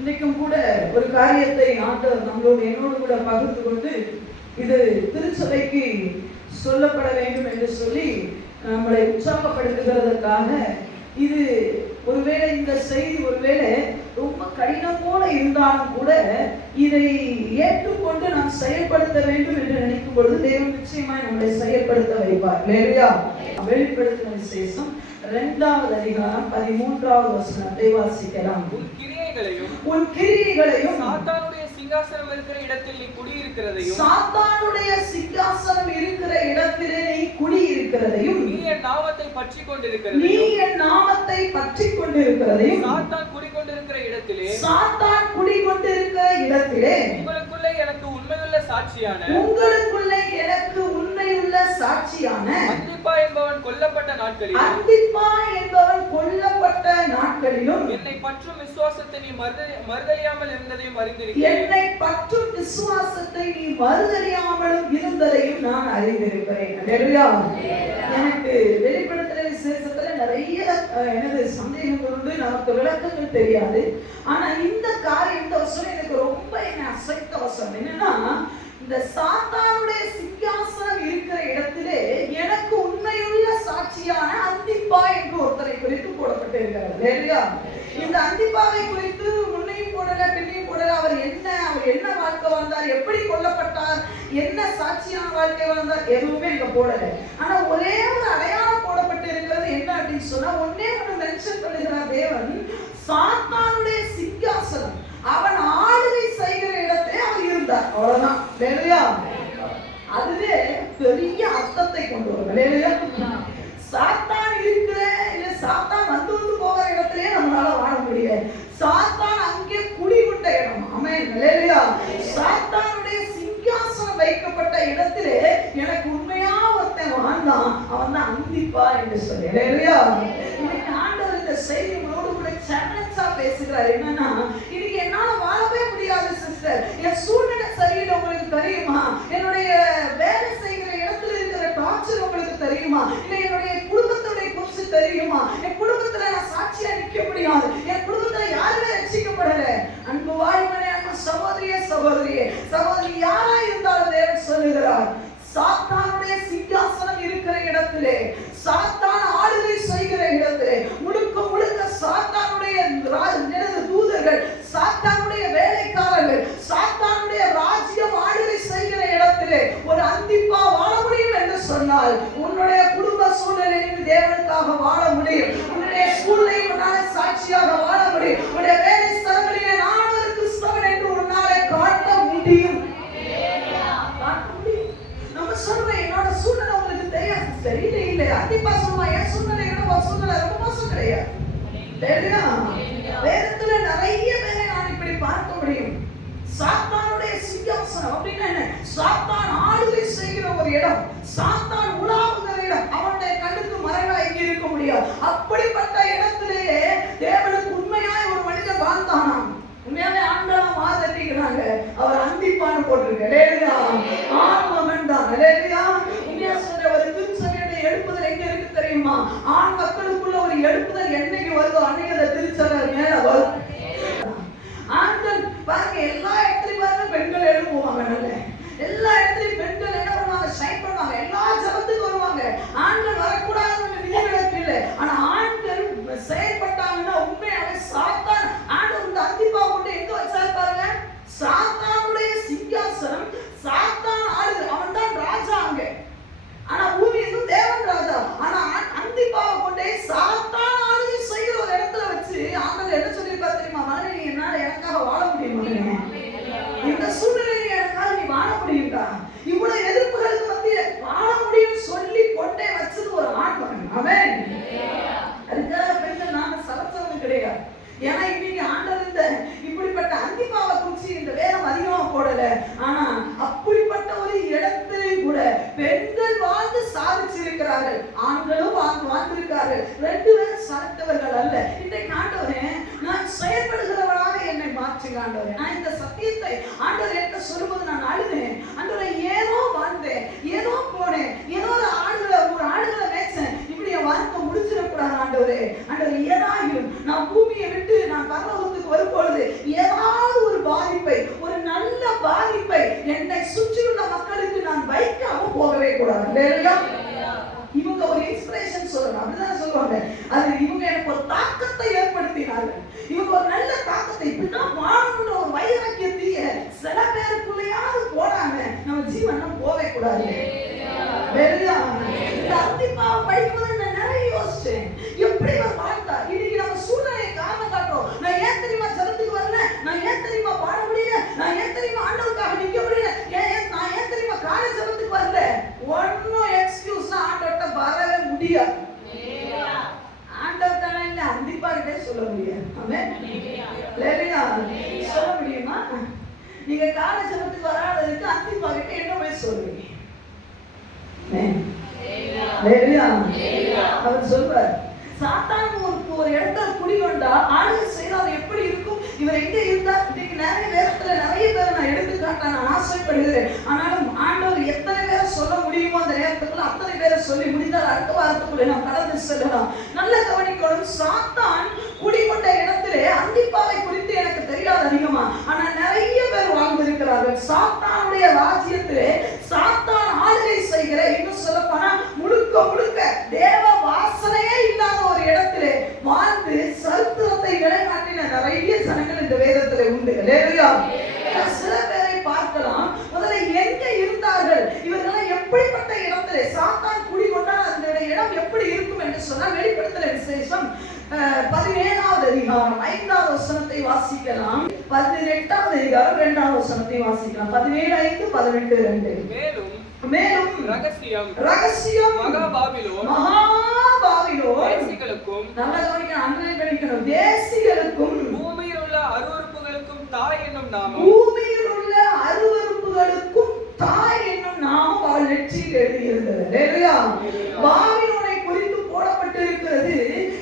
இன்றைக்கும் கூட ஒரு காரியத்தை ஆண்டவர் நம்மளோடு என்னோடு கூட பகிர்ந்து கொண்டு இது திருச்சபைக்கு சொல்லப்பட வேண்டும் என்று சொல்லி நம்மளை உற்சாகப்படுத்துகிறதற்காக, இது ஒருவேளை இந்த செய்தி ஒருவேளை ரொம்ப கடினம் போல இருந்தாலும் கூட இதை ஏற்றுக்கொண்டு நாம் செயல்படுத்த வேண்டும் என்று நினைக்கும் பொழுது தேவன் நிச்சயமாய் நம்மளை செயல்படுத்த வைப்பார். இல்லையா? வெளிப்படுத்தின விசேஷம் 2வது அதிகாரம் 13வது வசனத்தை வாசிக்கலாம். உன் கிரியைகளையும் சாத்தானுடைய சிங்காசனம் இருக்கிற இடத்தில் நீ குடியிருக்கிறதையும், சாத்தானுடைய சிங்காசனம் இருக்கிற இடத்திலே நீ குடியிருக்கிறதையும், நீ என் நாமத்தை பற்றிக் கொண்டிருக்கிறதையும், சாத்தான் குடிகொண்டிருக்கிற இடத்திலே, உங்களுக்குள்ளே எனக்கு உண்மையுள்ள சாட்சியான அந்திப்பா என்பவன் கொல்லப்பட்ட நாட்களிலும் என்னை பற்றும் விசுவாசத்தை நீ மறுதலியாமல் இருந்ததையும் நான் அறிந்திருக்கிறேன். எனக்கு வெளிப்படுத்தின விசேஷத்துல நிறைய எனது சந்தேகங்கள் உண்டு, நமக்கு விளக்கங்கள் தெரியாது. ஆனா இந்த காரியம், இந்த வசனம் எனக்கு ரொம்ப என்ன அசைத்த வசனம் என்னன்னா, இந்த சாத்தானுடைய சிங்காசனம் இருக்கிற இடத்திலே எனக்கு உண்மையுள்ள சாட்சியான அந்திப்பா என்று ஒருத்தரை குறித்து போடப்பட்டிருக்கிறது. இந்த அந்திப்பாவை குறித்து முன்னையும் போடல, பின்னையும் போடல. அவர் என்ன வாழ்க்கை வாழ்ந்தார், எப்படி கொல்லப்பட்டார், என்ன சாட்சியான வாழ்க்கை வாழ்ந்தார், எதுவுமே இங்க போடல. ஆனா ஒரே ஒரு அடையாளம் போடப்பட்டு இருக்கிறது. என்ன அப்படின்னு சொன்னா, ஒன்னே ஒன்று மென்ஷன் பண்ணுகிறார் தேவன். சாத்தானுடைய சிங்காசனம், அவன் ஆளுகை செய்கிற இடத்தை அவர் இருந்தார். அவ்வளவுதான். அதுவே பெரிய அர்த்தத்தை கொண்டு வரும். சாத்தான் இருக்கிற இல்ல சாத்தான் வந்து போகிற இடத்திலே நம்மளால வாழ முடியாது. சாத்தான் அங்கே குடிகொண்ட இடம். ஆமென். சாத்தானுடைய சிங்காசனம் வைக்கப்பட்ட இடத்திலே எனக்கு உண்மையா ஒருத்தன் வாழ்ந்தான், அவன் தான் அந்திப்பா என்று சொல்லி. இன்னைக்கு ஆண்டவர் இந்த செய்திகளோடு கூட சேலஞ்சா பேசுகிறார். என்னன்னா, இன்னைக்கு என்னால வாழவே முடியாது சிஸ்டர், என் சூழ்நிலை சரியில்லை, உங்களுக்கு தெரியுமா? என்னுடைய வேலை செய்கிற இடத்துல இருக்கிற டார்ச்சர் உங்களுக்கு தெரியுமா? இல்லை என்னுடைய குடும்பத்துடைய குறித்து தெரியுமா? என் குடும்பத்துல நான் சாட்சியா நிக்க முடியாது, என் குடும்பத்துல யாருமே ரட்சிக்கப்படல. அன்பு வாழ்வனே, அன்பு சகோதரியே, சகோதரி யாரா இருந்தாலும் தேவன் சொல்லுகிறார், சாத்தானுடைய சிங்காசனம் இருக்கிற இடத்திலே, சாத்தான் ஆளுகை செய்கிற இடத்திலே, முழுக்க சாத்தானுடைய தூதர்கள், சாத்தானுடைய வேலைக்காரர்கள், சாத்தானுடைய ராஜ்யம் ஆளுகை செய்கிற இடத்திலே ஒரு அந்திப்பா வாழ முடியும் என்று சொன்னால், உன்னுடைய குடும்ப சூழ்நிலையில் தேவனுக்காக வாழ முடியும். உன்னுடைய சூழ்நிலையில் உன்னால சாட்சியாக வாழ முடியும். உன்னுடைய வேலை ஸ்தலங்களிலே நான் ஒரு கிறிஸ்தவன் என்று உன்னாலே காட்ட முடியும். சொல்றேன், என்னோட சூழ்நிலை உங்களுக்கு தெரியாது சிஸ்டர். இல்லை அந்திப்பா சொல்லுவா, என் சூழ்நிலை ரொம்ப மோசம் கிடையாது. வேதத்துல நிறைய பேரை நான் இப்படி பார்க்க முடியும். சாத்தானுடைய சிங்காசனம் அப்படின்னா என்ன? சாத்தான் ஆளுகை செய்கிற ஒரு இடம், சாத்தான் உலாவுகிற இடம். அவனுடைய கண்ணுக்கு மறைவா இங்கே இருக்க முடியாது. அப்படிப்பட்ட இடத்திலேயே தேவனுக்கு உண்மையாய் ஒரு மனிதன் வாழ்ந்தானாம். உண்மையாவே ஆண்டவன் மாதட்டிக்கிறாங்க, அவர் அந்திப்பான்னு போட்டிருக்க. ஆண்மகன் தான். ஒரு திருச்சபையுடைய எழுப்புதல் எங்க இருக்கு தெரியுமா? ஆண் மக்களுக்குள்ள ஒரு எழுப்புதல் என்னைக்கு வருதோ அன்னைக்கு அந்த திருச்சபை மேல வரும். ஆண்கள் பாருங்க, எல்லா இடத்துலயும் பாருங்க பெண்கள் எழுப்புவாங்க. நல்ல எல்லா இடத்துலயும் பெண்கள் என்ன பண்ணுவாங்க? ஷைன் பண்ணுவாங்க. எல்லா ஜபத்துக்கு வருவாங்க. ஆண்கள் வரக்கூடாதுன்னு விதிவிலக்கு இல்லை. ஆனா ஆண்கள் செயல்பட்டாங்கன்னா உண்மையாவே சாத்தான் ஆண்டவர் இந்த அந்திப்பா கொண்டு எங்க வச்சாரு பாருங்க. சாத்தானுடைய சிங்காசனம், சாத்தான் ஆளுது, அவன் தான் ராஜா அங்க. ஆனா பூமி எதுவும் தேவன் ராஜா. ஆனா அந்திப்பாவை கொண்டே சாத்தான் ஆளுகை செய்கிற ஒரு இடத்துல வச்சு ஆண்டவர் என்ன சொல்லியிருப்பார் தெரியுமா? மகனே, நீ என்னால எனக்காக வாழ முடியும், இந்த சூழ்நிலையில எனக்காக நீ வாழ முடியும்டா. இவ்வளவு எதிர்ப்புகளுக்கு மத்தியில வாழ முடியும் சொல்லி கொண்டே வச்சது ஒரு ஆண்மகன். ஆமென். அதுக்காக பெண்கள் நாம சலச்சவங்க கிடையாது. ஏன்னா இன்னைக்கு ஆண்டவர் இந்த இப்படிப்பட்ட அந்திப்பாவை குறிச்சு இந்த வேதம் அதிகமா போடல. ஆனா அப்படிப்பட்ட ஒரு இடத்திலும் கூட பெண்கள் வாழ்ந்து சாதிச்சிருக்கிறார்கள், ஆண்களும் வாழ்ந்திருக்கிறார்கள். 2 பேரும் சலத்தவர்கள் அல்ல. இன்றைக்கு ஆண்டவரே, நான் செயல்படுகிறவராக என்னை மாற்றுங்க ஆண்டவரே. நான் இந்த சத்தியத்தை ஆண்டவர் என்ன சொல்லும்போது நான் அழுதேன். ஆண்டவரே, ஏதோ வாழ்ந்தேன், ஏதோ போனேன், ஏதோ ஒரு ஆடுகளை மேய்ச்சேன், இப்படி என் வாழ்க்கை முடிச்சிடக்கூடாது ஆண்டவரே. ஆண்டவரே, ஏதாகிலும் நான் பூமியை விட்டு நான் பரலோகத்துக்கு வரும் பொழுது ஏதாவது ஒரு பாதிப்பை, ஒரு நல்ல பாதிப்பை என்னை சுற்றியுள்ள மக்களுக்கு நான் வைக்காம போகவே கூடாது. இல்லையா? இவங்க ஒரு இன்ஸ்பிரேஷன் சொல்லணும், அப்படிதான் சொல்லுவாங்க. அது இவங்க எனக்கு ஒரு தாக்கத்தை ஏற்படுத்தினார்கள். இவங்க ஒரு நல்ல தாக்கத்தை, இப்படிதான் வாழணும்ன்ற ஒரு வைராக்கியத்தைய சில பேருக்குள்ளேயாவது போடாம நம்ம ஜீவனம் போவே கூடாது. இந்த அந்திப்பாவை படிக்கும்போது நான் நிறைய யோசிச்சேன், எப்படி ஒரு வாழ்ந்தா. இன்னைக்கு நம்ம சூழ்நிலையை காரணம் காட்டுறோம். நான் ஏன் தெரியுமா ஜபத்துக்கு வரல, நான் ஏன் தெரியுமா பாட முடியல, நான் ஏன் தெரியுமா ஆண்டவருக்காக நிக்க முடியல, நான் ஏன் தெரியுமா காலை ஜபத்துக்கு வரல, ஒன்னும் எக்ஸ்கியூஸ்னா ஆண்டவர்கிட்ட வரவே முடியாது. ஆண்டவர்கிட்ட இல்ல, அந்திப்பாகிட்டே சொல்ல முடியாது. ஆமென். இல்லையா? சொல்ல முடியுமா? நீங்க காலை ஜபத்துக்கு வராததுக்கு அந்திப்பாகிட்ட என்ன போய் சொல்லுவீங்க? அவர் சொல்வார், சாத்தான் ஒரு இடத்துல குடிகொண்டா ஆளுகை செய்தால் எப்படி இருக்கும்? இவர் எங்க இருந்தார்? இன்னைக்கு நிறைய நேரத்துல நிறைய பேரை நான் எடுத்துக்காட்ட நான் ஆசைப்படுகிறேன். ஆனாலும் ஆண்டவர் எத்தனை பேரை சொல்ல முடியுமோ அந்த நேரத்துக்குள்ள அத்தனை பேரை சொல்லி முடிந்தால் அடுத்த வாரத்துக்குள்ள நாம் கடந்து செல்லலாம். நல்ல கவனிக்கணும். சாத்தான் குடிகொண்ட இடத்திலே அந்திப்பாவை குறித்து எனக்கு தெரியாது அதிகமா, ஆனா நிறைய பேர் வாழ்ந்திருக்கிறார்கள். சாத்தானுடைய ராஜ்யத்திலே சாத்தான் ஆளுகை செய்கிற, இன்னும் சொல்ல போனா முழுக்க முழுக்க தேவ வாசனையே இல்லாத ஒரு இடத்திலே வாழ்ந்து சரித்திரத்தை நிலைநாட்டின நிறைய ஜனங்கள் இந்த வேதத்திலே உண்டு. இல்லையா? சில பேரை பார்க்கலாம். முதல்ல எங்க இருந்தார்கள், இவர்கள் எப்படிப்பட்ட இடத்திலே சாத்தான் குடிகொண்டால் அந்த இடம் எப்படி இருக்கும் என்று சொன்னால் வெளிப்படுத்தல் விசேஷம் 17வது அதிகாரம் 5வது வசனத்தை வாசிக்கலாம். 18வது அதிகாரம் 2வது வசனத்தை வாசிக்கலாம். 17:5, 18:2. மேலும் ரகசியம் மகா பாபிலோன் வேசிகளுக்கும், நல்லா கவனிக்கணும், அன்றைய கவனிக்கணும், வேசிகளுக்கும் பூமியில் உள்ள அருவருப்புகளுக்கும் தாய் என்னும் நாமம், பூமியில் உள்ள அருவருப்புகளுக்கும் தாய் என்னும் நாமம் அவள் நெற்றியில் எழுதியிருந்தது. இல்லையா? பாபிலோனை குறித்து போடப்பட்டிருக்கிறது.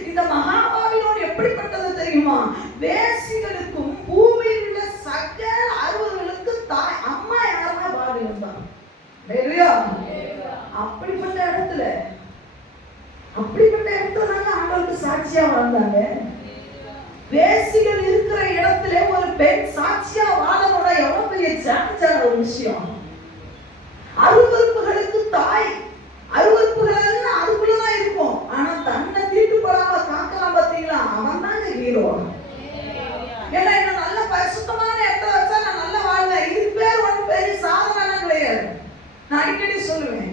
இந்த மகா பாபிலோன் எப்படிப்பட்டது தெரியுமா? வேசிகளுக்கும் பூமியில் உள்ள சகல அருவர்களுக்கு தாய். அம்மா யாருன்னா பாபிலோன் தான். அப்படிப்பட்ட இடத்துல ஆண்டவருக்கு சாட்சியா வாழ்ந்தாங்க. வேசிகள் இருக்கிற இடத்துல ஒரு பெண் சாட்சியா வாழறோட எவ்வளவு பெரிய சாட்சியான ஒரு விஷயம். அருவருப்புகளுக்கு தாய். அருவருப்புகள் எல்லாம் அதுக்குள்ளதான் இருக்கும். ஆனா தன்னை தீட்டு போடாம காக்கலாம் பாத்தீங்களா, அவன் தாங்க ஹீரோ. ஏன்னா என்ன நல்ல பரிசுத்தமான இடத்துல வச்சா நான் நல்லா வாழ்ந்தேன், இதுக்கு பேர் ஒன்றும் பெரிய சாதனை கிடையாது. நான் அடிக்கடி சொல்லுவேன்,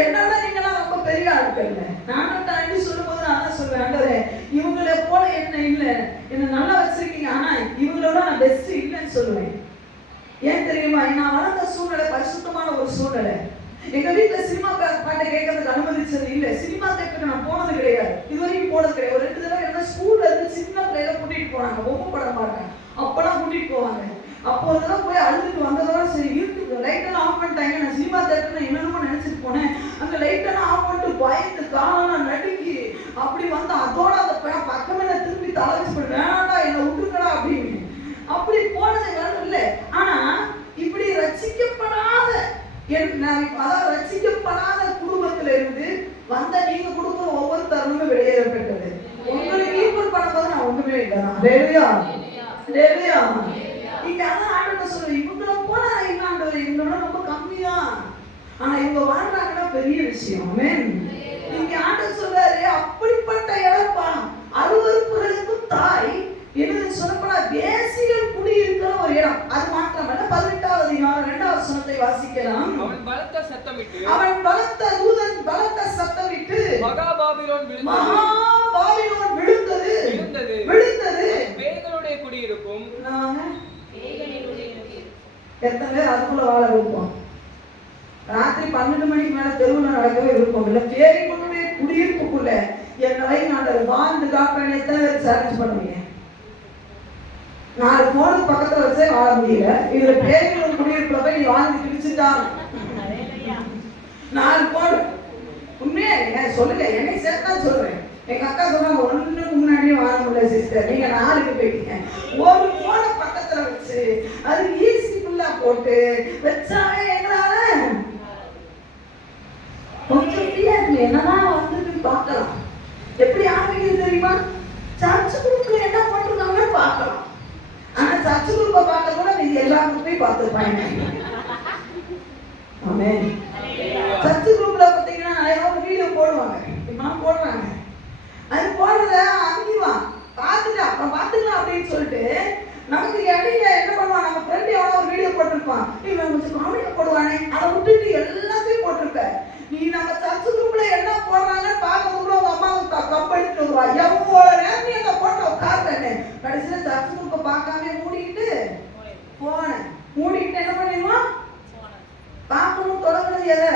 என்னோட நீங்களாம் ரொம்ப பெரிய ஆட்கள். நான் அடி சொல்லும் போது நான் தான் சொல்லுவேன், ஆண்டவரே இவங்களை போல என்ன இல்லை, என்ன நல்லா வச்சிருக்கீங்க, ஆனா இவங்களோட நான் பெஸ்ட் இல்லைன்னு சொல்லுவேன். ஏன் தெரியுமா? நான் வளர்ந்த சூழ்நிலை பரிசுத்தமான ஒரு சூழ்நிலை. எங்க வீட்டுல சினிமா பாட்டை கேட்கறதுக்கு அனுமதிச்சது இல்லை. சினிமா தேட்டருக்கு நான் போனது கிடையாது, இதுவரைக்கும் போனது கிடையாது. ஒரு 2 தடவை என்ன ஸ்கூல்ல இருந்து சின்ன பிள்ளைல கூட்டிட்டு போனாங்க, பொம்மை படம் பார்த்தேன், அப்பெல்லாம் கூட்டிட்டு போவாங்க. அப்போ ஒரு தடவை போய் அழுதுட்டு வந்ததோட சரி இருக்கு, லைட்டெல்லாம் ஆஃப் பண்ணிட்டாங்க. நான் சினிமா தேட்டர்ல என்னென்னமோ நினைச்சிட்டு போனேன். அந்த லைட்டெல்லாம் ஆஃப் பண்ணிட்டு பயந்து காலம் நடுக்கி அப்படி வந்து அதோட அந்த பக்கமே நான் திரும்பி தலைச்சு போய் வேணாண்டா என்னை விட்டுருக்கடா அப்படின்னு அப்படி போனது வேணும் இல்லை. ஆனா இப்படி ரட்சிக்கப்படாத அதாவது ரட்சிக்கப்படாத குடும்பத்தில இருந்து வந்த நீங்க கொடுக்குற ஒவ்வொரு தருணமும் வெளியேறப்பட்டது. உங்களுக்கு ஈக்குவல் பண்ணும்போது நான் ஒண்ணுமே இல்லை. இங்க அதான் ஆண்டவர் சொல்ற, இவங்கள போல ஆண்டவர் இவங்களோட ரொம்ப கம்மிதான், ஆனா இவங்க வாழ்றாங்கன்னா பெரிய விஷயம். ஆமென். இங்க ஆண்டவர் சொல்றாரு, அப்படிப்பட்ட இடப்பா அருவருப்புகளுக்கும் தாய் என்று சொல்லப்பட வேசிகள் குடியிருக்கிற ஒரு இடம். அது மாத்திரமல்ல 18வது அதிகாரம் 2வது வசனத்தை வாசிக்கலாம். அவன் பலத்த தூதன் பலத்த சத்தமிட்டு மகா பாபிலோன் விழுந்தது. பேய்களுடைய குடியிருக்கும். எத்தனை பேர் அதுக்குள்ள வாழ இருப்போம்? ராத்திரி 12 மணிக்கு மேல தெருவுல நடக்கவே இருப்போம். இல்ல பேய்களுடைய குடியிருப்புக்குள்ள என்னை நான் வாழ்ந்து காப்பேன். எத்தனை பேர் சேலஞ்ச் பண்ணுவீங்க? 4 போனுக்கு பக்கத்துல வச்சே வாழ முடியல, இதுல பேய்களுடைய குடியிருப்புல போய் நீ வாழ்ந்து கிழிச்சுட்டாங்க. 4 போன் உண்மையா சொல்லுங்க, என்னை சேர்த்தா சொல்றேன். எங்க அக்கா சொன்னாங்க, ஒண்ணுக்கு முன்னாடியே வாழ முடியல சிஸ்டர், நீங்க 4க்கு போயிட்டீங்க. ஒரு போனை பக்கத்துல வச்சு அது ஈஸி ஃபுல்லா போட்டு வச்சாவே எங்களால கொஞ்சம் ஃப்ரீயா இருக்கு. என்னதான் வந்து பார்க்கலாம். எப்படி ஆரம்பிக்குது தெரியுமா? சர்ச்சு குரூப்ல என்ன போட்டிருக்காங்கன்னு பார்க்கலாம். அங்க போய் பார்த்துருப்பாங்க. ஆமென். சர்ச் குரூப்ல பாத்தீங்கன்னா யாராவது வீடியோ போடுவாங்க, இப்பெல்லாம் போடுறாங்க. அது போடுறத அங்கேயும் பார்த்துட்டு அப்புறம் பார்த்துக்கலாம் அப்படின்னு சொல்லிட்டு நமக்கு இடையில என்ன பண்ணுவான், நம்ம ஃப்ரெண்ட் எவனோ ஒரு வீடியோ போட்டிருப்பான், இவன் கொஞ்சம் காமெடியா போடுவானே, அதை விட்டுட்டு எல்லாத்தையும் போட்டிருப்ப. நீ நம்ம சர்ச் குரூப்ல என்ன போடுறாங்கன்னு பார்க்கறதுக்குள்ள உங்க அம்மாவுக்கு கம்பெடுத்துட்டு வருவா. எவ்வளோ நேரம் நீ அந்த போட்ட உட்கார்ந்தேன்னு கடைசியில சர்ச் குரூப்பை பார்க்காம மூடிட்டு போனேன். மூடிட்டு என்ன பண்ணிடுவான், பார்க்கணும் தொடங்குறது எதை,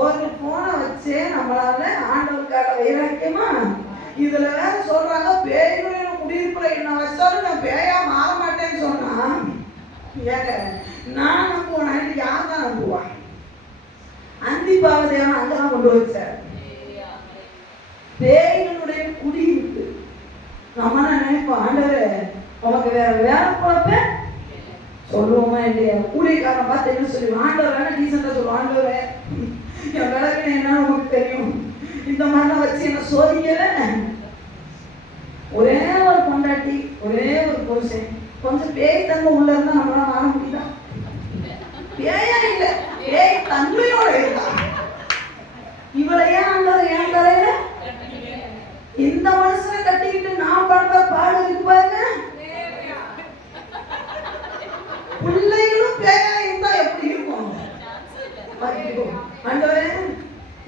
ஒரு போனை வச்சு நம்மளால ஆண்டவருக்காக வைராக்கியமா. இதுல வேற சொல்றாங்க பேய்களின் குடியிருப்புல என்ன வச்சாலும் நான் பேயா மாற மாட்டேன்னு சொன்னா ஏங்க நான் நம்புவேன், யார் தான் நம்புவான்? அந்திபாவ தேவன் அங்கதான் கொண்டு வச்சார். பேய்களுடைய குடியிருப்பு. நம்ம நினைப்போம் ஆண்டவரே உனக்கு வேற வேலை போறப்ப சொல்லுவோமா இல்லையா? ஊழியக்காரன் பார்த்து என்ன சொல்லுவோம், ஆண்டவர் வேணா டீசெண்டா சொல்லுவோம், ஆண்டவரே என் விளக்குன்னு என்ன உங்களுக்கு தெரியும், இந்த மாதிரிலாம் வச்சு என்ன சோதிக்கல. ஒரே ஒரு பொண்டாட்டி ஒரே ஒரு புருஷன் கொஞ்சம் பேய் தன்மை உள்ள இருந்தா நம்மளால வாழ முடியுதா? பேயா இல்ல, பேய் தன்மையோட இருந்தா இவளையே ஆண்டவர் ஏன் தரையில இந்த மனுஷனை கட்டிக்கிட்டு நான் பண்ற பாடு இருக்கு பாருங்க. பிள்ளைகளும் பேயா இருந்தா எப்படி இருக்கும்? ஆண்டவரே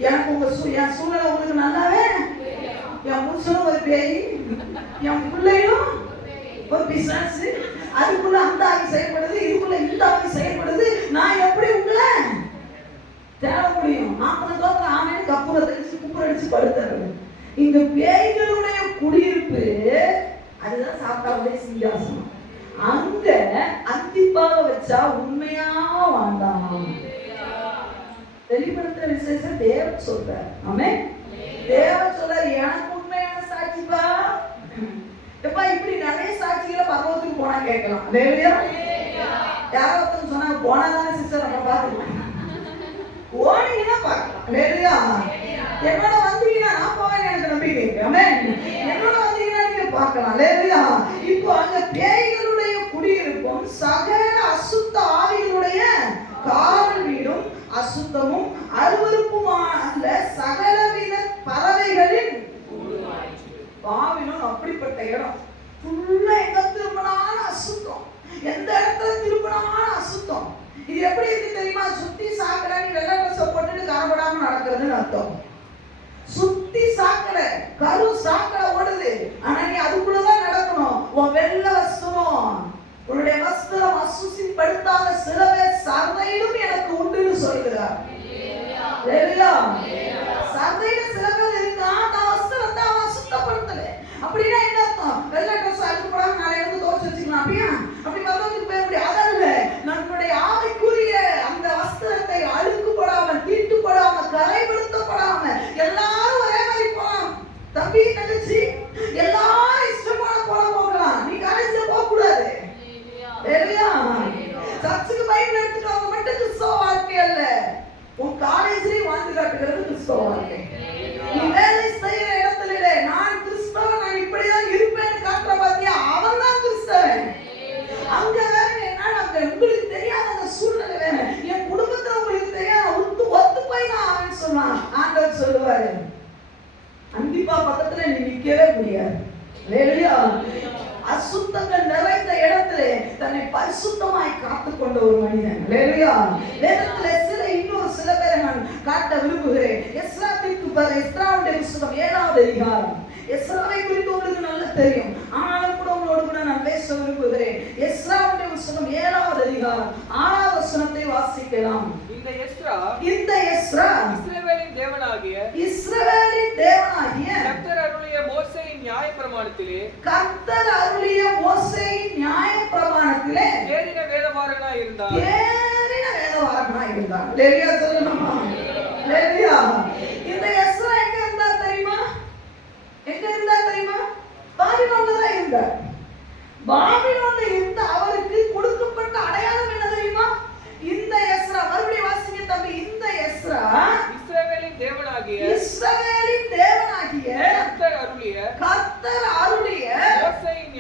எனக்கு உங்க என் சூழ்நிலை உங்களுக்கு நல்லாவே, என் புருஷனும் ஒரு பேய், என் பிள்ளையும் ஒரு பிசாசு, அதுக்குள்ள அந்த ஆகி செயல்படுது, இதுக்குள்ள இந்த ஆகி செயல்படுது, நான் எப்படி உங்களை தேட முடியும்? 40 தோத்திர ஆமைன்னு கப்புரை தெளிச்சு குப்புரை அடிச்சு படுத்துறது. இந்த பேய்களுடைய குடியிருப்பு அதுதான் சாத்தாவுடைய சிங்காசனம். அங்க அந்திப்பாக வச்சா உண்மையா வாழ்ந்தான். வெளிப்படுத்துற விசேஷம் தேவன் சொல்றார். ஆமென். தேவன் சொல்றார் எனக்கு உண்மையான சாட்சிப்பா. எப்பா இப்படி நிறைய சாட்சிகளை பரவத்துக்கு போனா கேட்கலாம். அல்லேலூயா. யாராவது சொன்னாங்க போனாதானே சிஸ்டர் நம்ம பார்த்துக்கலாம், போனீங்கன்னா பார்க்கலாம். அல்லேலூயா. என்னோட வந்தீங்கன்னா நான் போவேன், எனக்கு நம்பிக்கை. ஆமென். என்னோட வந்தீங்கன்னா நீங்க பார்க்கலாம். அல்லேலூயா. இப்போ அங்க பேய்களுடைய குடியிருப்பும் சகல அசுத்த ஆவிகளுடைய காவல் வீடும் அசுத்தமும் அருவருப்புமான சகலவித பறவைகளின் பாவிலும் அப்படிப்பட்ட இடம். ஃபுல்லா எங்க திரும்பினாலும் அசுத்தம், எந்த இடத்துல திரும்பினாலும் அசுத்தம். இது எப்படி இருக்கு தெரியுமா? சுத்தி சாக்கடை, நீ வெள்ளை ட்ரெஸ் போட்டுட்டு கரப்படாம நடக்கிறதுன்னு அர்த்தம். சுத்தி சாக்கடை, கரு சாக்கடை ஓடுது, ஆனா நீ அதுக்குள்ளதான் நடக்கணும். உன் வெள்ள வஸ்திரம், உன்னுடைய வஸ்திரம் அசுசிப்படுத்தாத சில பேர் சர்தையிலும் எனக்கு உண்டுன்னு சொல்லுகிறார். சர்தையில சில பேர் இருக்கா, நான் வஸ்திரத்தை அவன் அசுத்தப்படுத்தல. அப்படின்னா என்ன அர்த்தம்? வெள்ளை ட்ரெஸ் அழுக்கு போடாம நாளை இருந்து தோச்சு வச்சுக்கலாம். அப்படியா? அப்படி மதத்துக்கு போய் அப்படி அதல்ல, நம்மளுடைய ஆவிக்குரிய அந்த வஸ்திரத்தை அழுக்கு போடாமல், தீட்டு போடாமல், கரைப்படுத்தப்படாம எல்லாரும் ஒரே மாதிரி போலாம். தம்பி தங்கச்சி எல்லாரும் இஷ்டமான போகலாம். நீ காலேஜ்ல போக கூடாது. சர்ச்சுக்கு பைபிள் எடுத்துட்டு அவங்க மட்டும் கிறிஸ்தவ வாழ்க்கை அல்ல, உன் காலேஜ்லயே வாழ்ந்து காட்டுகிறது கிறிஸ்தவ வாழ்க்கை. நீ வேலை செய்யற இடத்துல நான் கிறிஸ்தவன், நான் இப்படிதான் இருப்பேன்னு காட்டுற பாத்தியா, அவன் தான் கிறிஸ்தவன். அங்க வேற என்னால அங்க உங்களுக்கு தெரியாத அந்த சூழ்நிலை வேற, என் குடும்பத்துல உங்களுக்கு தெரியாத ஒத்து போய் நான் அவன் சொன்னான். ஆண்டவர் சொல்லுவாரு அந்திப்பா பக்கத்துல நீ நிக்கவே முடியாது. அல்லேலூயா. அசுத்தங்கள் நிறைந்த இடத்திலே தன்னை பரிசுத்தமாய் காத்துக்கொண்ட ஒரு மனிதன். அல்லேலூயா. வேதத்திலே இன்னொரு சில பேரை நான் காட்ட விரும்புகிறேன். எஸ்ராவுடைய புத்தகம் 7வது அதிகாரம். எஸ்ராவை குறித்து உங்களுக்கு நல்லா தெரியும், ஆனாலும் கூட உங்களோடு கூட நான் பேச விரும்புகிறேன். எஸ்ராவுடைய புத்தகம் 7வது அதிகாரம் 6வது வசனத்தை வாசிக்கலாம். இந்த எஸ்ரா இஸ்ரவேலின் தேவனாகிய கர்த்தர் அருளிய மோசேயின் நியாயப்பிரமாணத்திலே தேறின வேதபாரகனாய் இருந்தான். லேவியா சொல்லணுமா? லேவியா. இந்த எஸ்ரா எங்க இருந்தா தெரியுமா? பாபிலோன்ல தான் இருந்தார். பாபிலோன்ல இருந்த அவருக்கு கொடுக்கப்பட்ட அடையாளம் என்ன தெரியுமா? இந்த எஸ்ரா, மறுபடியும் வாசிங்க தம்பி. இந்த எஸ்ரா இஸ்ரவேலின் தேவனாகிய கர்த்தர் அருளிய மோசேயின்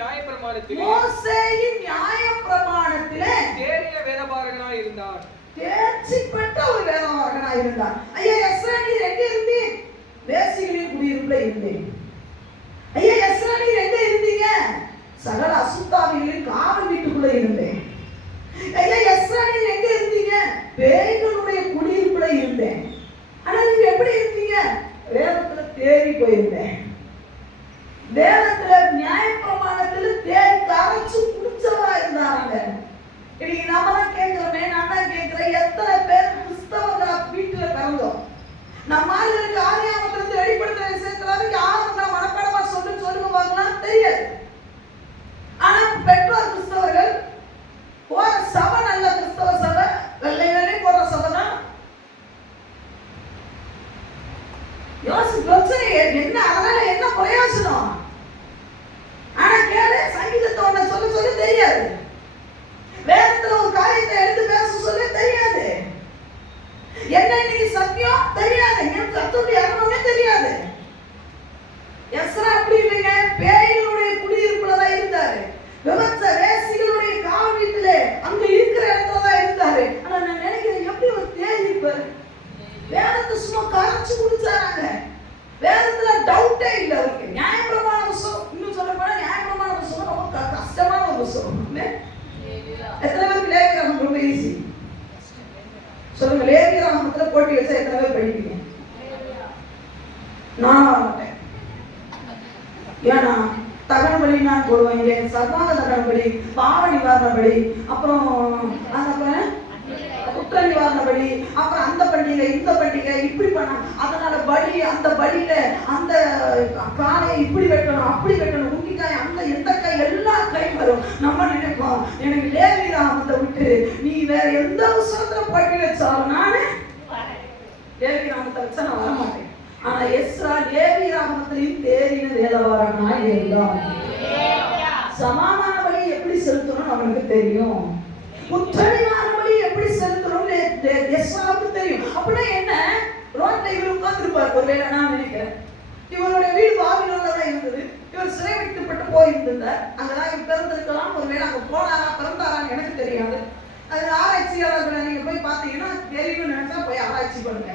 நியாயப்பிரமாணத்திலே தேறிய வேதபாரகனாய் இருந்தார். தேர்ச்சி பெற்ற ஒரு வேதபாரகனாய் இருந்தார். ஐயா எஸ்ரா நீர் எங்க இருந்தீர்? வேசிகளின் குடியிருப்புல இருந்தேன். ஐயா எஸ்ரா நீர் எங்க இருந்தீங்க? சகல அசுத்தாவிகளின் காவல் வீட்டுக்குள்ள இருந்தேன். ஐயா எஸ்ரா நீர் எங்க இருந்தீங்க? பேய்களுடைய குடியிருப்புல இருந்தேன். ஆனா நீங்க எப்படி இருந்தீங்க? வேதத்துல தேறி போயிருந்தேன். வேதத்துல நியாயப்பிரமாணத்துல தேறி கரைச்சு குடிச்சவரா இருந்தாங்க. இன்னைக்கு நாம தான் கேட்கிறோமே, நான் தான் கேட்கிறேன், எத்தனை பேர் கிறிஸ்தவர்களா வீட்டுல பிறந்தோம்? நம்ம ஆளுகளுக்கு ஆதியாகமத்திலிருந்து வெளிப்படுத்துற விஷயத்துல ஆரம்பத்துல மனப்பாடமா சொல்லுங்க பார்க்கலாம் தெரியாது. ஆனா பெற்றோர் கிறிஸ்தவர்கள், போற சபை நல்ல கிறிஸ்தவ சபை, வெள்ளை வெள்ளை போற சபை தான். யோசனை என்ன? அதனால என்ன பிரயோஜனம்? ஆனா கேளு, சங்கீதத்தை ஒண்ண சொல்ல தெரியாது, வேதத்துல ஒரு காரியத்தை எடுத்து பேச சொல்ல தெரியாது, என்ன இன்னைக்கு சத்தியம் தெரியாது, கர்த்தருடைய அருமையே தெரியாது. எஸ்ரா அப்படி இல்லைங்க, பேய்களுடைய குடியிருப்புல தான் இருந்தாரு, விபச்ச வேசிகளுடைய காவல் வீட்டிலே அங்க இருக்கிற இடத்துல தான் இருந்தாரு. ஆனா நான் நினைக்கிறேன், எப்படி ஒரு தேடி இருப்பாரு? வேதத்தை சும்மா கரைச்சு குடிச்சாங்க. வேதத்துல டவுட்டே இல்லை அவருக்கு. நியாயப்பிரமாண புத்தகம், இன்னும் சொல்ல போனா நியாயப்பிரமாண புத்தகம் ரொம்ப கஷ்டமான ஒரு புத்தகம். எத்தனை பேருக்கு லேவியராகமம் ரொம்ப ஈஸி சொல்லுங்க? லேவியராகமத்துல போட்டி வச்சா எத்தனை பேர் படிப்பீங்க? நான் வர மாட்டேன். ஏன்னா தகனபடி நான் போடுவாங்க, சர்வாங்க தகனபடி, பாவ நிவாரணபடி, அப்புறம் குற்ற நிவாரணபடி, அப்புறம் அந்த பண்டிகை இந்த பண்டிகை இப்படி பண்ண, அதனால பலி, அந்த பலியில அந்த காலையை இப்படி வெட்டணும் அப்படி வெட்டணும், உங்கிக்காய் அந்த எந்த காய் எல்லா கை வரும். நம்ம நினைப்போம், எனக்கு லேவியராகமத்தை விட்டு நீ வேற எந்த புத்தகத்துல பட்டி வச்சாலும் நானு லேவியராகமத்தை வச்சா நான் வரமாட்டேன். ஆனா எஸ்ரா லேவியராகமத்திலையும் தேறின வேதபாரகனாய் இருந்தான். சமாதான பலி எப்படி செலுத்தணும் அவனுக்கு தெரியும், குற்ற நிவாரண பலி எப்படி செலுத்தணும் எஸ்ராவுக்கு தெரியும். அப்படின்னா என்ன? ரோட்ல இவர் உட்கார்ந்துருப்பார். ஒருவேளை நான் நினைக்கிறேன், இவருடைய வீடு பாபிலோன்ல தான் இருந்தது, இவர் சிறை விட்டுப்பட்டு போயிருந்தார், அங்கதான் இவர் பிறந்திருக்கலாம். ஒருவேளை அங்க போனாரா பிறந்தாரான்னு எனக்கு தெரியாது. அது ஆராய்ச்சியாளர்களை நீங்க போய் பாத்தீங்கன்னா தெரியும்னு நினைச்சா போய் ஆராய்ச்சி பண்ணுங்க.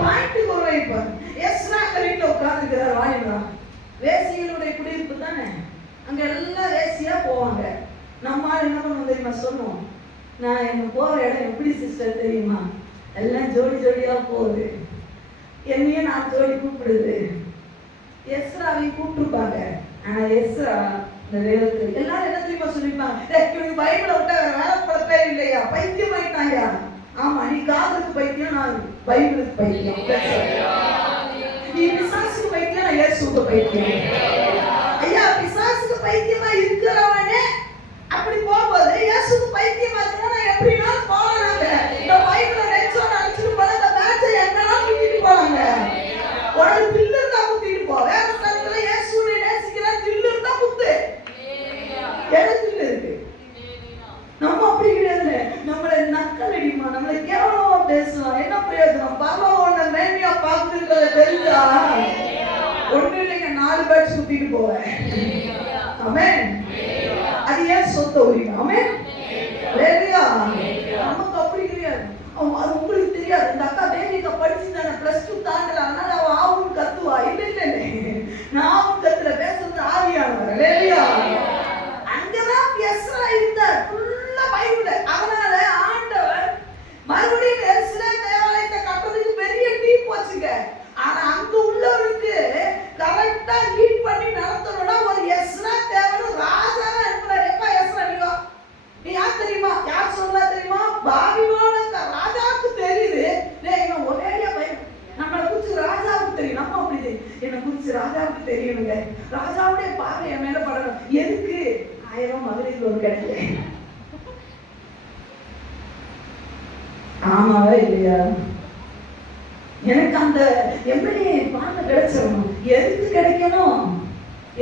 பாயிண்ட்டுக்கு ஒரு வைப்பார். எஸ்ரா வீட்டுல உட்கார்ந்துருக்கிறார். வாயிலாம் வேசிகளுடைய குடியிருப்பு தானே, அங்க எல்லாம் வேசியா போவாங்க. நம்மால் என்ன பண்ணுவோம் தெரியுமா? சொன்னோம், நான் எங்க போற இடம் எப்படி சிஸ்டர் தெரியுமா? எல்லாம் ஜோடி ஜோடியா போகுது, என்னையும் நான் ஜோடி கூப்பிடுது. எஸ்ராவையும் கூப்பிட்டுருப்பாங்க. ஆனா எஸ்ரா இந்த வேதத்துல எல்லாரும் என்ன தெரியுமா சொல்லிருப்பாங்க? இவனுக்கு பைபிளை விட்டா வேற வேலை பழப்பே இல்லையா, பைத்தியம் ஆயிட்டாயா? ஆமா, நீ காதலுக்கு பைத்தியம், நான் பைபிளுக்கு பைத்தியம். நீ பிசாசுக்கு பைத்தியம், நான் இயேசுக்கு பைத்தியம். ஐயா, பிசாசுக்கு பைத்தியமா இருக்கிறவனே அப்படி போகும்போது இயேசுக்கு பைத்தியமா இருக்கா? நான் எப்படினாலும் போறாங்க. இந்த பைபிளை நெச்சோட அடிச்சுட்டு போல இந்த மேட்சை எங்கெல்லாம் குத்திட்டு போறாங்க. உடனே தில்லு இருந்தா குத்திட்டு போ. வேற இடத்துல இயேசுவை நேசிக்கிற தில்லு இருந்தா குத்து. தில்லு இருக்கு. நம்ம அப்படி கிடையாது. நம்மளை நக்கல் அடிமா, நம்மளை கேவலமா பேசுவான், என்ன பிரயோஜனம்? பரவாயில்ல, ஒன்ன மேன்மையா பார்த்துருக்கிறத தெரிஞ்சா ஒண்ணு இல்லைங்க, 4 பேட்ச் குத்திட்டு போவேன். ஆமென். அது ஏன் சொத்த உரிமை? ஆமென். ஹalleluya. நமக்கு அப்படி கிடையாது. அது உங்களுக்கு தெரியாது. இந்த அக்கா தேவிகா படிச்சுதானே +2 தாண்டல, அதனால அவ ஆவும் கத்துவா. இல்ல நான் ஆவும் கத்துல பேசுறது ஆவியானவர். ஹalleluya. அங்கதான் எஸ்ரா இருந்தார், ஃபுல்லா பைபிள். அதனால ஆண்டவர் மறுபடியும் எஸ்ரா தேவாலயத்தை கட்டுறதுக்கு பெரிய டீம் வச்சுங்க. ஆனா அங்க உள்ளவருக்கு கரெக்டா லீட் பண்ணி நடத்தணும்னா ஒரு எஸ்ரா தேவனு ராஜாவா இருக்கிறார். எப்ப எஸ்ரா நீ யார் தெரியுமா? யார் சொல்றா தெரியுமா? பாபிலோன் ராஜாவுக்கு தெரியுது. இவன் ஒரேடியா நம்மளை குறிச்சு ராஜாவுக்கு தெரியும். நம்ம அப்படி தெரியும், என்னை குறிச்சு ராஜாவுக்கு தெரியுங்க. ராஜாவுடைய பார்வை என் மேல படணும். எதுக்கு? 1000 மகளிர் ஒரு கிடைக்கல. ஆமாவா இல்லையா? எனக்கு அந்த எம்எல்ஏ பார்வை கிடைச்சிடணும். எதுக்கு கிடைக்கணும்?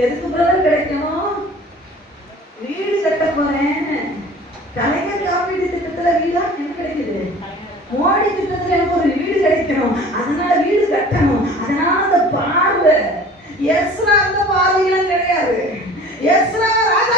எதுக்கு பிரதர் கிடைக்கணும்? வீடு கட்ட போறேன். கலைஞர் காப்பீடு திட்டத்துல வீடா என்ன கிடைக்குது? மோடி திட்டத்துல எனக்கு ஒரு வீடு கிடைக்கணும், அதனால வீடு கட்டணும். அதனால அந்த பார்வை. எஸ்ரா அந்த பார்வையெல்லாம் கிடையாது. எஸ்ரா ராஜா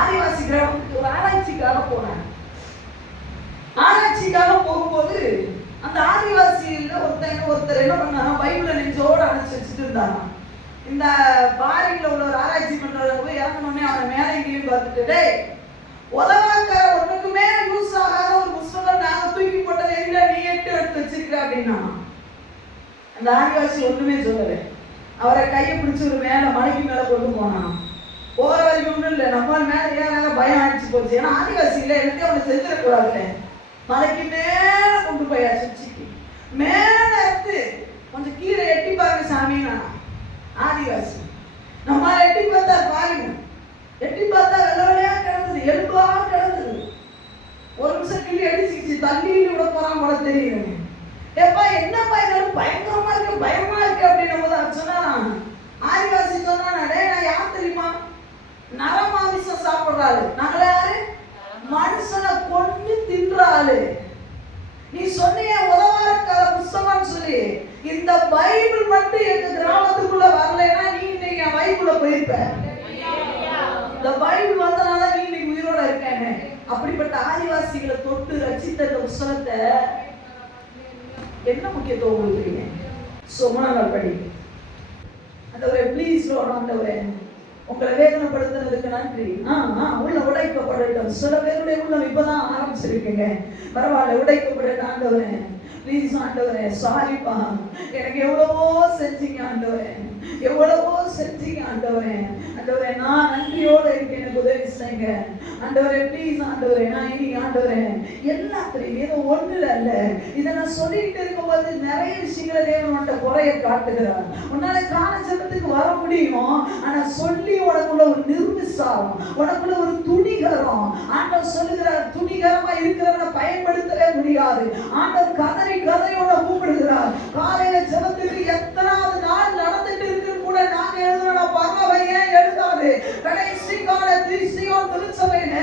ஆதிவாசி கிராமத்துக்கு ஒரு ஆராய்ச்சிக்காக போனார். ஆராய்ச்சிக்காக போகும்போது அந்த ஆதிவாசியில ஒருத்தர் என்ன பண்ணாரா, பைபிளை நெஞ்சோட அணைச்சு வச்சுட்டு இருந்தாங்க. இந்த பாரிங்ல உள்ள ஒரு ஆராய்ச்சி பண்றவங்க போய் இறங்கணுன்னே அவனை மேலே எங்கேயும் பார்த்துட்டு, டேய் உதவாக்கார ஒண்ணுக்குமே யூஸ் ஆகாத ஒரு புஸ்தகம் நாங்க தூக்கி போட்டது இல்லை, நீ எடுத்து வச்சிருக்க அப்படின்னா. அந்த ஆதிவாசி ஒண்ணுமே சொல்லலை. அவரை கையை பிடிச்சி ஒரு மேல மலைக்கு மேல கொண்டு போனான். போற வரைக்கும் ஒன்றும் இல்லை, நம்ம மேல ஏற பயம் அடிச்சு போச்சு. ஏன்னா ஆதிவாசி இல்லை, எல்லாத்தையும் அவனை செஞ்சிடக்கூடாதுல்ல. மலைக்கு மேல கொண்டு போயாச்சு. மேல இருந்து கொஞ்சம் கீழே எட்டி பாருங்க சாமின்னா ஆதிவாசி. நம்ம எட்டி பார்த்தா பாருங்க, எட்டி பார்த்தா வெள்ளவெள்ளையா கிடந்தது, எலும்பா கிடந்தது. ஒரு நிமிஷம் கீழே அடிச்சுக்கிச்சு, தள்ளி விட போறான் போல தெரியுது. ஏப்பா என்னப்பா இதெல்லாம் பயங்கரமா இருக்கு, பயமா இருக்கு அப்படின்னு போது சொன்னா ஆதிவாசி சொன்னா, டேய் நான் யார் தெரியுமா, நரமாமிசம் சாப்பிடுறாரு. நாங்கள யாரு, மனுஷனை கொண்டு தின்றாளு. நீ சொன்னிய உதவாரக்கார புஸ்தகம் சொல்லி இந்த பைபிள் மட்டும் எங்க கிராமத்துக்குள்ள வரலைன்னா நீ இன்னைக்கு என் பைபிள்ல போயிருப்ப. இந்த பைபிள் வந்தனால நீ இன்னைக்கு உயிரோட இருக்காங்க. அப்படிப்பட்ட ஆதிவாசிகளை தொட்டு ரசித்த இந்த புஸ்தகத்தை என்ன முக்கியத்துவம் கொடுக்குறீங்க? சொமனாங்கள் படி ஆண்டவரே ப்ளீஸ் லார்ட், ஆண்டவரே உங்களை வேதனைப்படுத்துறதுக்கு நன்றி. உள்ள உடைக்கப்படட்டும். சில பேருடைய உள்ளம் இப்பதான் ஆரம்பிச்சிருக்கீங்க. பரவாயில்ல, உடைக்கப்படட்டும் ஆண்டவரே. ப்ளீஸ் ஆண்டவரே, சாரிப்பா, எனக்கு எவ்வளவோ செஞ்சீங்க ஆண்டவரே, எவ்வளவோ செஞ்சீங்க ஆண்டவரே. ஆண்டவரே நான் நன்றியோடு இருக்கேன், எனக்கு உதவி செய்யுங்க ஆண்டவரே. ப்ளீஸ் ஆண்டவரே, நான் இனி ஆண்டவரே எல்லாத்திலையும் ஏதோ ஒண்ணுல அல்ல, இதை நான் சொல்லிட்டு இருக்கும்போது நிறைய விஷயங்களை தேவனோட குறைய காட்டுகிறார். உன்னால கால ஜெபத்துக்கு வர முடியும், ஆனா சொல்லி உனக்குள்ள ஒரு நிர்விசாரம், உனக்குள்ள ஒரு துணிகரம். ஆண்டவர் சொல்லுகிறார், துணிகரமா இருக்கிறவனை பயன்படுத்தவே முடியாது. ஆண்டவர் கதறி கதையோட கூப்பிடுகிறார். காலையில ஜெபத்துக்கு எத்தனாவது நாள் நடந்துட்டு இருக்கு கூட நாங்க எழுதுறோம். பரவாயில்லை, ஏன் எழுதாது? கடைசி கால திருச்சியோன் திருச்சபையில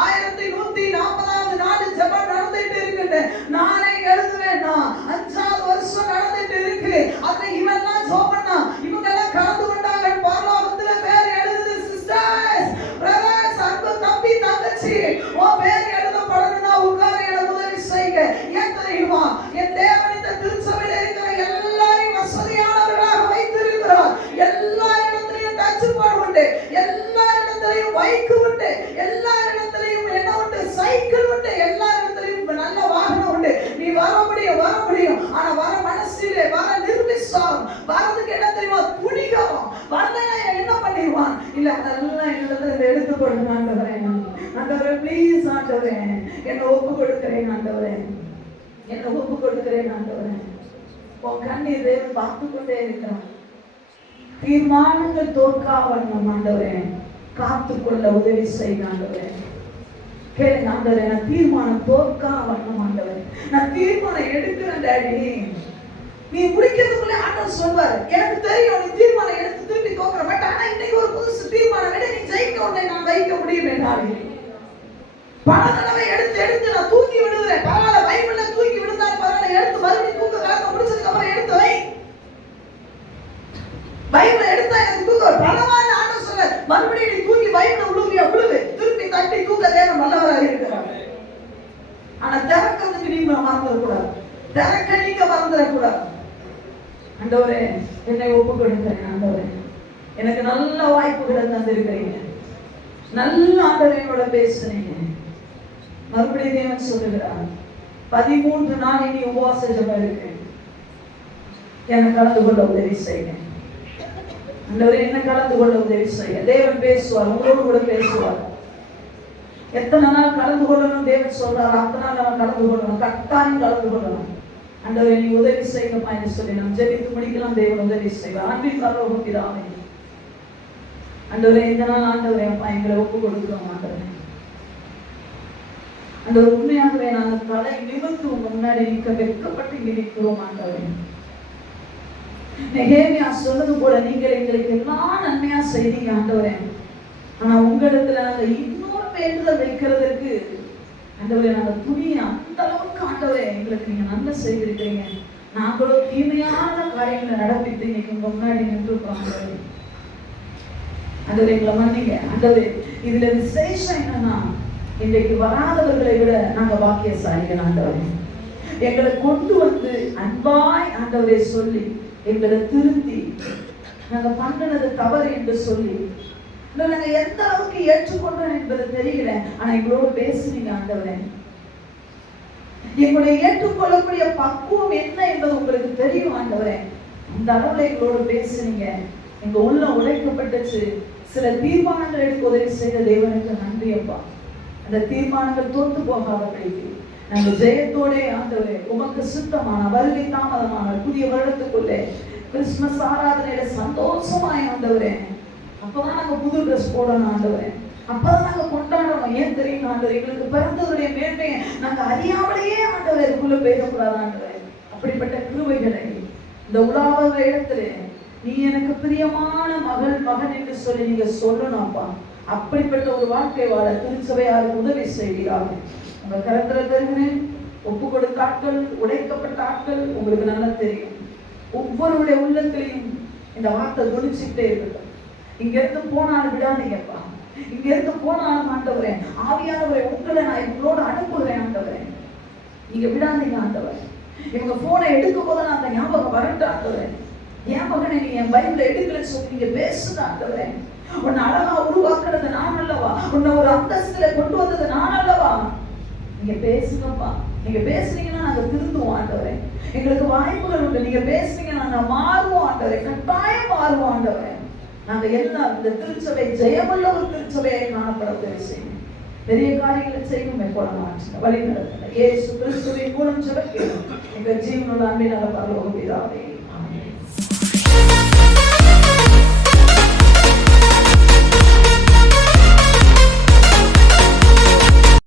1140வது நாள் ஜெபம் நடந்துட்டு இருக்கு. நானே எழுதுவேன்னா 5வது வருஷம் நடந்துட்டு இருக்கு. அதுல இவன் தான் ஜோபண்ணா, இவங்க எல்லாம் கலந்து கொண்டாங்க. பரலோகத்துல பேர் எழுதுது. சிஸ்டர்ஸ், பிரதர்ஸ், அன்பு தம்பி தங்கச்சி, உன் பேர் எழுதப்படணும்னா உட்கார எனக்கு உதவி செய்யுங்க. ஏன் தெரியுமா? என் தேவன் இந்த திருச்சபையில இருக்கிற எல்லாரையும் வசதியானவர்களாக வைத்திருக்கிறார். எல்லா இடத்திலையும் டச்சுபாடு உண்டு, எல்லா இடத்திலையும் பைக் உண்டு, எல்லா இடத்திலையும் என்ன உண்டு, சைக்கிள் உண்டு, எல்லா இடத்திலையும் நல்ல வாகனம் உண்டு. நீ வர முடியும், ஆனா வர மனசிலே வர நிர்விசாரம், வரதுக்கு என்ன தெரியுமா, துணிகரம். வரலைன்னா என்ன பண்ணிடுவான்? இல்ல அதெல்லாம் என்னிடத்துல எடுத்து கொடுங்க ஆண்டவரே. ஆண்டவரே ப்ளீஸ் ஆண்டவரே, என்னை ஒப்பு கொடுக்கிறேன் ஆண்டவரே, என்னை ஒப்பு கொடுக்கிறேன் ஆண்டவரே. உன் கண்ணீர் தேவன் பார்த்து கொண்டே இருக்கிறான். தீர்மானங்கள் தோற்காவணும் ஆண்டவரே, காத்துக்கொள்ள உதவி செய்ய ஆண்டவரே. கேளுங்க ஆண்டவரே, நான் தீர்மானம் தோற்காவணும் ஆண்டவரே, நான் தீர்மானம் எடுக்கிறேன் டாடி. நீ முடிக்கிறதுக்குள்ளே ஆண்டவர் சொல்வாரு, எனக்கு தெரியும் நீ தீர்மானம் எடுத்து திருப்பி தோற்கிற மாட்டேன், ஆனா இன்னைக்கு ஒரு புதுசு தீர்மானம் விட நீ ஜெயிக்க உடனே நான் வைக்க முடியும். பல தடவை எடுத்து நான் தூக்கி விடுகிறேன். பரவாயில்ல, பைபிள்ல தூக்கி விடுந்தாலும் பரவாயில்ல, எடுத்து மறுபடியும் தூக்க கலக்க முடிச்சதுக்கு அப்புறம் எடுத்து வை. பைபிளை எடுத்தா எனக்கு தூக்க பரவாயில்ல, ஆண்டவர் சொல்ல மறுபடியும் நீ தூக்கி பைபிளை உழுவு, திருப்பி தட்டி தூக்க தேவன் நல்லவராக இருக்கிறார். ஆனா திறக்கிறதுக்கு நீங்க மறந்துடக்கூடாது, திறக்க நீங்க மறந்துடக்கூடாது. ஆண்டவரே என்னை ஒப்பு கொடுக்கிறேன் ஆண்டவரே, எனக்கு நல்ல வாய்ப்புகளை தந்திருக்கிறீங்க, நல்ல ஆண்டவரையோட பேசுறீங்க. மறுபடியும் தேவன் சொல்லுகிறார், 13 நாள் இனி உபவாச ஜெபம் இருக்கேன், எனக்கு கலந்து கொள்ள உதவி செய்யுங்க ஆண்டவரே, என்ன கலந்து கொள்ள உதவி செய்ய. தேவன் பேசுவார், உங்களோடு கூட பேசுவார். எத்தனை நாள் கலந்து கொள்ளணும் தேவன் சொல்றாரு, அத்தனை நாள் நம்ம கலந்து கொள்ளணும், கட்டாயம் கலந்து கொள்ளணும். ஆண்டவரே நீ உதவி செய்யுங்கப்பா என்று சொல்லி நாம் ஜெபித்து முடிக்கலாம். தேவன் உதவி செய்வார். அன்பின் பரலோக பிதாவே, ஆண்டவரே இந்த நாள் ஆண்டவரே அப்பா எங்களை ஒப்பு கொடுக்கிறோம் ஆண்டவரே. அந்த உண்மையாகவே நாங்கள் தலை நிமிர்ந்து முன்னாடி நிற்க வெட்கப்பட்டு இங்கே நிற்கிறோம் ஆண்டவரே. நெகேமியா சொன்னது போல நீங்கள் எங்களுக்கு எல்லாம் நன்மையா செய்தீங்க ஆண்டவரே. ஆனா உங்களிடத்துல நாங்கள் இன்னொரு வேண்டுதல் வைக்கிறதுக்கு ஆண்டவரே நாங்கள் துணியை அந்த அளவுக்கு ஆண்டவரே எங்களுக்கு நீங்க நல்லா செய்திருக்கிறீங்க. நாங்களும் தீமையான காரியங்களை நடப்பித்து இன்னைக்கு உங்க முன்னாடி நின்றுக்கிறோம் ஆண்டவரே. ஆண்டவரே எங்களை மன்னிங்க ஆண்டவரே. இதுல விசேஷம் என்னன்னா, இன்றைக்கு வராதவர்களை விட நாங்க பாக்கியசாலிகள் ஆண்டவரே. எங்களை கொண்டு வந்து அன்பாய் ஆண்டவரை சொல்லி எங்களை திருத்தி நாங்க பண்ணினது தவறு என்று சொல்லி நாங்க எந்த அளவுக்கு ஏற்றுக்கொண்டோம் என்பது தெரியல. ஆனா எங்களோட பேசுறீங்க ஆண்டவரே. எங்களுடைய ஏற்றுக்கொள்ளக்கூடிய பக்குவம் என்ன என்பது உங்களுக்கு தெரியும் ஆண்டவரே. அந்த அளவுல எங்களோட பேசுறீங்க. எங்க உள்ள உழைக்கப்பட்டுச்சு. சில தீர்மானங்கள் எடுக்க உதவி செய்த தேவனுக்கு நன்றி அப்பா. அந்த தீர்மானங்கள் தோற்று போகாதபடிக்கு நாங்க ஜெயத்தோட ஆண்டவரே உமக்கு சுத்தமான வருகை தாமதமான புதிய வருடத்துக்குள்ளே கிறிஸ்துமஸ் ஆராதனையில சந்தோஷமாய் ஆண்டவரே. அப்பதான் நாங்க புது ட்ரெஸ் போடணும் ஆண்டவரே. அப்பதான் நாங்க கொண்டாடணும். ஏன் தெரியும் ஆண்டவரே, எங்களுக்கு பிறந்தவருடைய மேன்மையை நாங்க அறியாமலேயே ஆண்டவரே இதுக்குள்ள போயிடக்கூடாது ஆண்டவரே. அப்படிப்பட்ட கிருபைகளை இந்த உலாவ இடத்துல நீ எனக்கு பிரியமான மகன் என்று சொல்லி நீங்க சொல்லணும்ப்பா. அப்படிப்பட்ட ஒரு வாழ்க்கை வாழ திருச்சபையார் உதவி செய்கிறார்கள். உங்க கரத்துல தருகிறேன். ஒப்பு கொடுத்த ஆட்கள், உடைக்கப்பட்ட ஆட்கள் உங்களுக்கு நல்லா தெரியும். ஒவ்வொருடைய உள்ளத்திலையும் இந்த வார்த்தை குடிச்சுட்டே இருக்கட்டும். இங்க இருந்து போனாலும் விடாதீங்கப்பா. இங்க இருந்து போனாலும் ஆண்டவரே, ஆவியானவரை உங்களை நான் இவங்களோட அனுப்புகிறேன் ஆண்டவரே. நீங்க விடாதீங்க ஆண்டவரே. இவங்க போனை எடுக்கும் போது நான் அந்த ஞாபகம் வரட்டு ஆண்டவரே. என் மகனை நீ என் பைபிளை எடுக்கலன்னு சொல்லி நீங்க பேசுங்க ஆண்டவரே. உன்னை அழகா உருவாக்குறது நான் அல்லவா? உன்னை ஒரு அந்தஸ்துல கொண்டு வந்தது நான் அல்லவா? நீங்க பேசுங்கப்பா. நீங்க பேசுனீங்கன்னா நாங்க திருந்துவோம் ஆண்டவரே. எங்களுக்கு வாய்ப்புகள் உண்டு. நீங்க பேசுனீங்கன்னா நாங்க மாறுவோம் ஆண்டவரே. கட்டாயம் மாறுவோம் ஆண்டவரே. நாங்க எல்லாம் இந்த திருச்சபை ஜெயமுள்ள ஒரு திருச்சபையை காணப்பட உதவி செய்யும். பெரிய காரியங்களை செய்யும் எப்போது மாற்ற வழி நடத்துங்க. இயேசு கிறிஸ்துவின் மூலம் ஜெபிக்கிறோம் எங்கள் ஜீவனுள்ள அன்பின் பரலோக பிதாவே. ஆமென்.